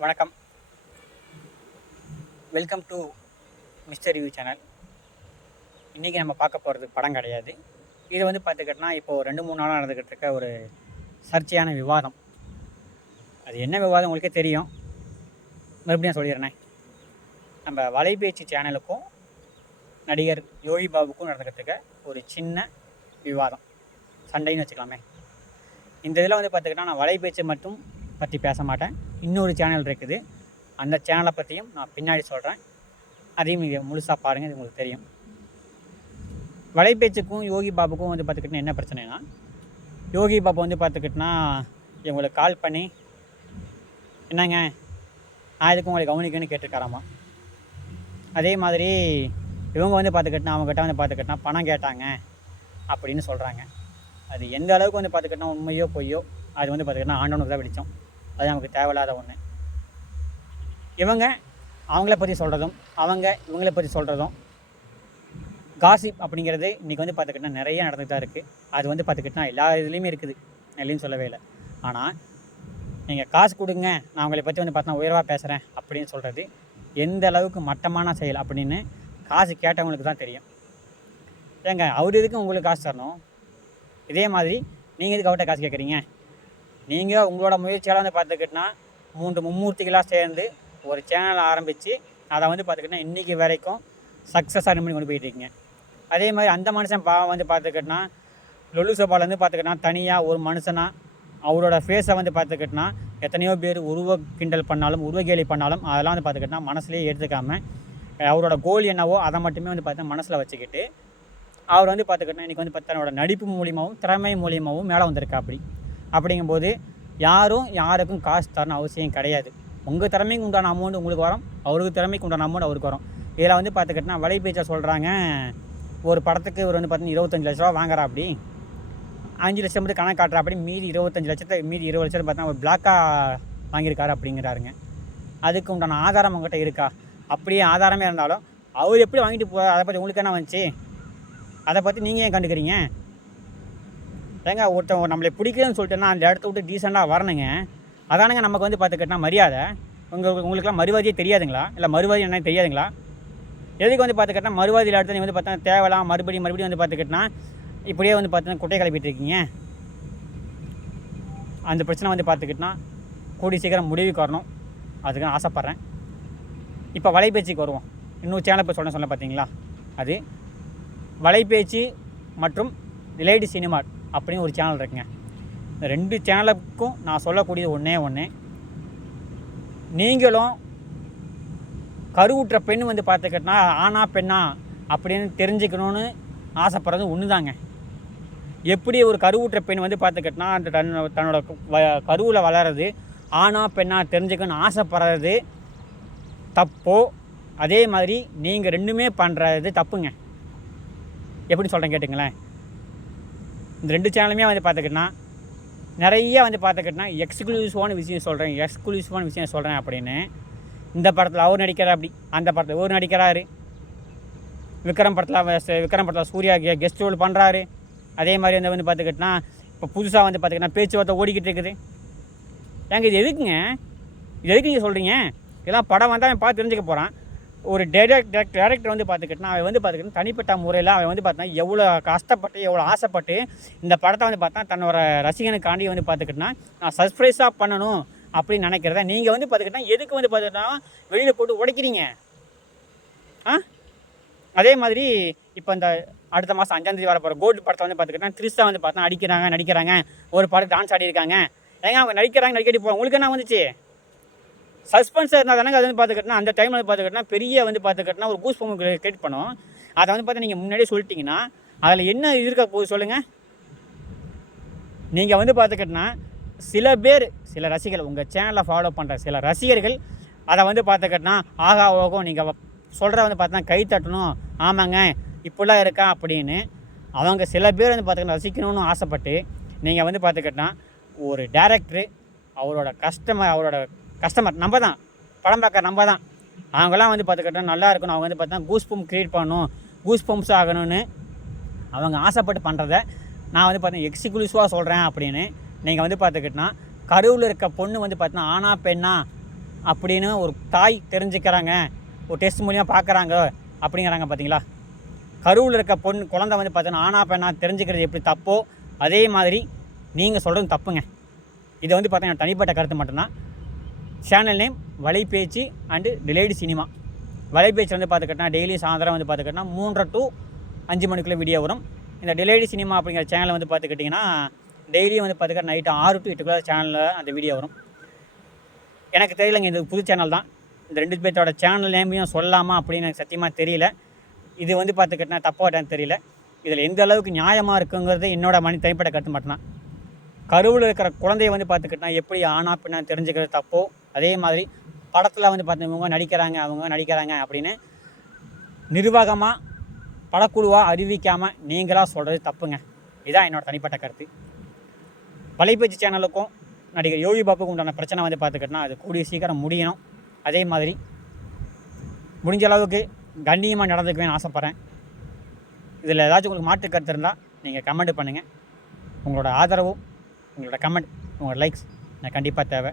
வணக்கம். Welcome to mister review channel இன்றைக்கி நம்ம பார்க்க போகிறது படம் கிடையாது. இது வந்து பார்த்துக்கிட்டோன்னா இப்போது ரெண்டு மூணு நாளாக நடந்துக்கிட்டு இருக்க ஒரு சர்ச்சையான விவாதம். அது என்ன விவாதம் உங்களுக்கே தெரியும். மறுபடியும் நான் சொல்லிடுறேன். நம்ம வலைபேச்சு சேனலுக்கும் நடிகர் யோகி பாபுக்கும் நடந்துக்கிட்டு இருக்க ஒரு சின்ன விவாதம். சண்டைன்னு வச்சுக்கலாமே. இந்த இதில் வந்து பார்த்துக்கிட்டா நான் வலைபேச்சு மட்டும் பற்றி பேச மாட்டேன். இன்னொரு சேனல் இருக்குது. அந்த சேனலை பற்றியும் நான் பின்னாடி சொல்கிறேன் அதையும் நீங்கள் முழுசாக பாருங்கள் இது உங்களுக்கு தெரியும். வலைபேச்சுக்கும் யோகி பாபுக்கும் வந்து பார்த்துக்கிட்டா என்ன பிரச்சனைனா யோகி பாபு வந்து பார்த்துக்கிட்டனா இவங்களுக்கு கால் பண்ணி என்னங்க? நான் இதுக்கு உங்களை கவனிக்கணும்னு கேட்டிருக்காராமா? அதே மாதிரி இவங்க வந்து பார்த்துக்கிட்டா அவங்ககிட்ட வந்து பார்த்துக்கிட்டா பணம் கேட்டாங்க அப்படின்னு சொல்கிறாங்க அது எந்த அளவுக்கு வந்து பார்த்துக்கிட்டா உண்மையோ பொய்யோ அது வந்து பார்த்துக்கிட்டா ஆண்டவனுக்கு தான் வெளிச்சம். அது நமக்கு தேவையில்லாத ஒன்று இவங்க அவங்கள பற்றி சொல்கிறதும் அவங்க இவங்கள பற்றி சொல்கிறதும் காசிப் அப்படிங்கிறது இன்றைக்கி வந்து பார்த்துக்கிட்டா நிறைய நடந்துகிட்டு தான் இருக்குது அது வந்து பார்த்துக்கிட்டா எல்லா இதுலேயுமே இருக்குது. இல்லைன்னு சொல்லவே இல்லை. ஆனால் நீங்கள் காசு கொடுங்க நான் உங்களை பற்றி வந்து பார்த்தா உயர்வாக பேசுகிறேன் அப்படின்னு சொல்கிறது எந்த அளவுக்கு மட்டமான செயல் அப்படின்னு காசு கேட்டவங்களுக்கு தான் தெரியும். ஏங்க அவர் எதுக்கு உங்களுக்கு காசு தரணும்? இதே மாதிரி நீங்கள் எதுக்கு அவர்கிட்ட காசு கேட்குறீங்க நீங்கள் உங்களோட முயற்சியால் வந்து பார்த்துக்கிட்டோன்னா மூன்று மும்மூர்த்திகளாக சேர்ந்து ஒரு சேனலை ஆரம்பித்து அதை வந்து பார்த்துக்கிட்டா இன்றைக்கி வரைக்கும் சக்ஸஸாக ரன் பண்ணி கொண்டு போயிட்டுருக்கீங்க. அதே மாதிரி அந்த மனுஷன் பாவம் வந்து பார்த்துக்கிட்டோன்னா லொல்லு சபாலேருந்து பார்த்துக்கிட்டனா தனியாக ஒரு மனுஷனாக அவரோட ஃபேஸை வந்து பார்த்துக்கிட்டனா எத்தனையோ பேர் உருவ கிண்டல் பண்ணாலும் உருவ கேலி பண்ணாலும் அதெல்லாம் வந்து பார்த்துக்கிட்டனா மனசுலேயே எடுத்துக்காமல் அவரோட கோல் என்னவோ அதை மட்டுமே வந்து பார்த்தா மனசில் வச்சுக்கிட்டு அவர் வந்து பார்த்துக்கிட்டா இன்றைக்கி வந்து பார்த்தா தன்னோட நடிப்பு மூலியமாகவும் திறமை மூலியமாகவும் மேலே வந்திருக்கா அப்படி அப்படிங்கும்போது யாரும் யாருக்கும் காசு தரணும் அவசியம் கிடையாது. உங்கள் திறமைக்கு உண்டான அமௌண்ட் உங்களுக்கு வரும் அவருக்கு திறமைக்கு உண்டான அமௌண்ட் அவருக்கு வரும். இதில் வந்து பார்த்துக்கிட்டனா வலைபேச்சா சொல்கிறாங்க ஒரு படத்துக்கு ஒரு வந்து பார்த்தீங்கன்னா இருபத்தஞ்சி லட்ச ரூபா வாங்குறா அப்படி. அஞ்சு லட்சம் மட்டும் கணக்கு காட்டுறா அப்படி மீதி இருபத்தஞ்சி லட்சத்தை மீதி இருபது லட்சம் பார்த்தா அவர் பிளாக்காக வாங்கியிருக்காரு அப்படிங்கிறாருங்க. அதுக்கு உண்டான ஆதாரம் உங்கள்கிட்ட இருக்கா? அப்படியே ஆதாரமே இருந்தாலும் அவர் எப்படி வாங்கிட்டு போ அதை பற்றி உங்களுக்கு என்ன வந்துச்சு? அதை பற்றி நீங்கள் ஏன் கண்டுக்கிறீங்க? ஏங்க ஒருத்தன் நம்மளை பிடிக்குதுன்னு நான் அந்த இடத்த விட்டு டீசெண்டாக வரணுங்க. அதானுங்க நமக்கு வந்து பார்த்துக்கிட்டா மரியாதை. உங்களுக்கு உங்களுக்குலாம் மறுவாதியே தெரியாதுங்களா? இல்லை மறுவாதி என்னன்னு தெரியாதுங்களா? எதுக்கு வந்து பார்த்துக்கிட்டா மறுவாதியில் அடுத்து நீ வந்து பார்த்தா தேவலாம் மறுபடியும் மறுபடியும் வந்து பார்த்துக்கிட்டா இப்படியே வந்து பார்த்தீங்கன்னா குட்டையை கிளப்பிட்டு இருக்கீங்க. அந்த பிரச்சனை வந்து பார்த்துக்கிட்டா கூடி சீக்கிரம் முடிவுக்கு வரணும். அதுக்கு நான் ஆசைப்பட்றேன். இப்போ வலைபேச்சுக்கு வருவோம். இன்னொரு சேனல் இப்போ சொன்ன சொன்ன பார்த்தீங்களா அது வலைபேச்சு மற்றும் ரிலேடி சினிமா அப்படின்னு ஒரு சேனல் இருக்குங்க. இந்த ரெண்டு சேனலுக்கும் நான் சொல்லக்கூடியது ஒன்றே ஒன்று நீங்களும் கருவுற்ற பெண் வந்து பார்த்துக்கிட்டனா ஆனா பெண்ணா அப்படின்னு தெரிஞ்சுக்கணுன்னு ஆசைப்படுறது ஒன்று தாங்க எப்படி ஒரு கருவுற்ற பெண் வந்து பார்த்துக்கிட்டனா அந்த தன் தன்னோட வ கருவில் வளர்றது ஆனா பெண்ணா தெரிஞ்சுக்கணும்னு ஆசைப்படுறது தப்போ? அதே மாதிரி நீங்கள் ரெண்டுமே பண்ணுறது தப்புங்க. எப்படி சொல்கிறேன் கேட்டுங்களேன். இந்த ரெண்டு சேனலுமே வந்து பார்த்துக்கிட்டனா நிறைய வந்து பார்த்துக்கிட்டனா எக்ஸ்க்ளூசிவான விஷயம் சொல்கிறேன் எக்ஸ்க்ளூசிவான விஷயம் சொல்கிறேன் அப்படின்னு. இந்த படத்தில் அவர் நடிக்கிறார் அப்படி. அந்த படத்தில் இவர் நடிக்கிறாரு. விக்ரம் படத்தில் விக்ரம் படத்தில் சூர்யா கெஸ்ட் ரோல் பண்ணுறாரு அதே மாதிரி வந்து வந்து பார்த்துக்கிட்டனா இப்போ புதுசாக வந்து பார்த்துக்கிட்டனா பேச்சுவார்த்தை ஓடிக்கிட்டு இருக்குது. ஏங்க இது எதுக்குங்க? இது எதுக்கு நீங்கள் சொல்கிறீங்க இதெல்லாம் படம் வந்தால் அவன் பார்த்து தெரிஞ்சுக்க போகிறான் ஒரு டேரக்ட் டேரக்ட் டேரக்டர் வந்து பார்த்துக்கிட்டனா அவன் வந்து பார்த்துக்கிட்டா தனிப்பட்ட முறையில் அவன் வந்து பார்த்தா எவ்வளோ கஷ்டப்பட்டு எவ்வளோ ஆசைப்பட்டு இந்த படத்தை வந்து பார்த்தா தன்னோட ரசிகனுக்காண்டி வந்து பார்த்துக்கிட்டனா நான் சர்ப்ரைஸாக பண்ணணும் அப்படின்னு நினைக்கிறத நீங்கள் வந்து பார்த்துக்கிட்டா எதுக்கு வந்து பார்த்துக்கிட்டா வெளியில் போட்டு உடைக்கிறீங்க? ஆ? அதே மாதிரி இப்போ இந்த அடுத்த மாதம் அஞ்சாந்தேதி வர போகிற கோல்டு படத்தை வந்து பார்த்துக்கிட்டா த்ரிஷா வந்து பார்த்தா அடிக்கிறாங்க நடிக்கிறாங்க. ஒரு படம் டான்ஸ் ஆடி இருக்காங்க ஏங்க அவங்க நடிக்கிறாங்க நடிக்கடி போகிறாங்க உங்களுக்கு என்ன வந்துச்சு? சஸ்பென்ஸாக இருந்தால் தானே அது வந்து பார்த்துக்கிட்டனா அந்த டைமில் வந்து பார்த்துக்கிட்டனா பெரிய வந்து பார்த்துக்கிட்டனா ஒரு கூஸ் பொம்மை கிரியேட் பண்ணும். அதை வந்து பார்த்தா நீங்கள் முன்னாடியே சொல்லிட்டீங்கன்னா அதில் என்ன இருக்க போகுது சொல்லுங்கள் நீங்கள் வந்து பார்த்துக்கிட்டனா சில பேர் சில ரசிகர்கள் உங்கள் சேனலை ஃபாலோ பண்ணுற சில ரசிகர்கள் அதை வந்து பார்த்துக்கிட்டனா ஆகா ஓகம் நீங்கள் சொல்கிற வந்து பார்த்தா கை தட்டணும். ஆமாங்க இப்படிலாம் இருக்கா அப்படின்னு அவங்க சில பேர் வந்து பார்த்துக்கிட்டா ரசிக்கணும்னு ஆசைப்பட்டு நீங்கள் வந்து பார்த்துக்கிட்டா ஒரு டேரக்டரு அவரோட கஸ்டமர் அவரோட கஸ்டமர் நம்ம தான் படம் பார்க்க நம்ம தான் அவங்களாம் வந்து பார்த்துக்கிட்டா நல்லா இருக்கணும். அவங்க வந்து பார்த்தா கூஸ் பம்ப் க்ரியேட் பண்ணணும். கூஸ் பம்ப்ஸ் ஆகணும்னு அவங்க ஆசைப்பட்டு பண்ணுறத நான் வந்து பார்த்தீங்கன்னா எக்ஸிக்ளூசிவாக சொல்கிறேன் அப்படின்னு நீங்கள் வந்து பார்த்துக்கிட்டனா கருவில் இருக்க பொண்ணு வந்து பார்த்தீங்கன்னா ஆனா பெண்ணா அப்படின்னு ஒரு தாய் தெரிஞ்சுக்கிறாங்க. ஒரு டெஸ்ட் மூலியமாக பார்க்குறாங்க அப்படிங்கிறாங்க பார்த்தீங்களா? கருவில் இருக்க பொண்ணு குழந்தை வந்து பார்த்தீங்கன்னா ஆனா பெண்ணா தெரிஞ்சுக்கிறது எப்படி தப்போ அதே மாதிரி நீங்கள் சொல்கிறது தப்புங்க. இது வந்து பார்த்தீங்கன்னா தனிப்பட்ட கருத்து மட்டும்தான். Channel name Valaipechu and delayed cinema Valaipechu வந்து பார்த்துக்கிட்டா டெய்லி சாயந்தரம் வந்து பார்த்துக்கிட்டா மூன்றரை டு அஞ்சு மணிக்குள்ளே வீடியோ வரும். இந்த டிலேடு சினிமா அப்படிங்கிற சேனலை வந்து பார்த்துக்கிட்டிங்கன்னா டெய்லியும் வந்து பார்த்துக்கிட்டா நைட்டு ஆறு டு எட்டுக்குள்ள சேனலில் அந்த வீடியோ வரும். எனக்கு தெரியலங்க இது புது சேனல் தான். இந்த ரெண்டு பேர்த்தோட சேனல் நேமையும் சொல்லலாமா அப்படின்னு எனக்கு சத்தியமாக தெரியல. இது வந்து பார்த்துக்கிட்டா தப்பாட்டான்னு தெரியல. இதில் எந்த அளவுக்கு நியாயமாக இருக்குங்கிறது என்னோட மனி தனிப்பட்ட கருத்து மட்டும்தான். கருவில் இருக்கிற குழந்தைய வந்து பார்த்துக்கிட்டா எப்படி ஆனா பின்னா தெரிஞ்சுக்கிறது தப்போ அதே மாதிரி படத்தில் வந்து பார்த்து இவங்க நடிக்கிறாங்க அவங்க நடிக்கிறாங்க அப்படின்னு நிர்வாகமாக படக்குழுவாக அறிவிக்காமல் நீங்களாக சொல்கிறது தப்புங்க. இதான் என்னோடய தனிப்பட்ட கருத்து. வலைபேச்சு சேனலுக்கும் நடிகர் யோகி பாப்புக்கு உண்டான பிரச்சனை வந்து பார்த்துக்கிட்டோன்னா அது கூடிய சீக்கிரம் முடியணும். அதே மாதிரி முடிஞ்ச அளவுக்கு கண்ணியமாக நடந்துக்குவேன் ஆசைப்பட்றேன். இதில் ஏதாச்சும் உங்களுக்கு மாற்று கருத்து இருந்தால் நீங்கள் கமெண்ட் பண்ணுங்கள் உங்களோட ஆதரவும் உங்களோட கமெண்ட் உங்களோட லைக்ஸ் எனக்கு கண்டிப்பாக தேவை.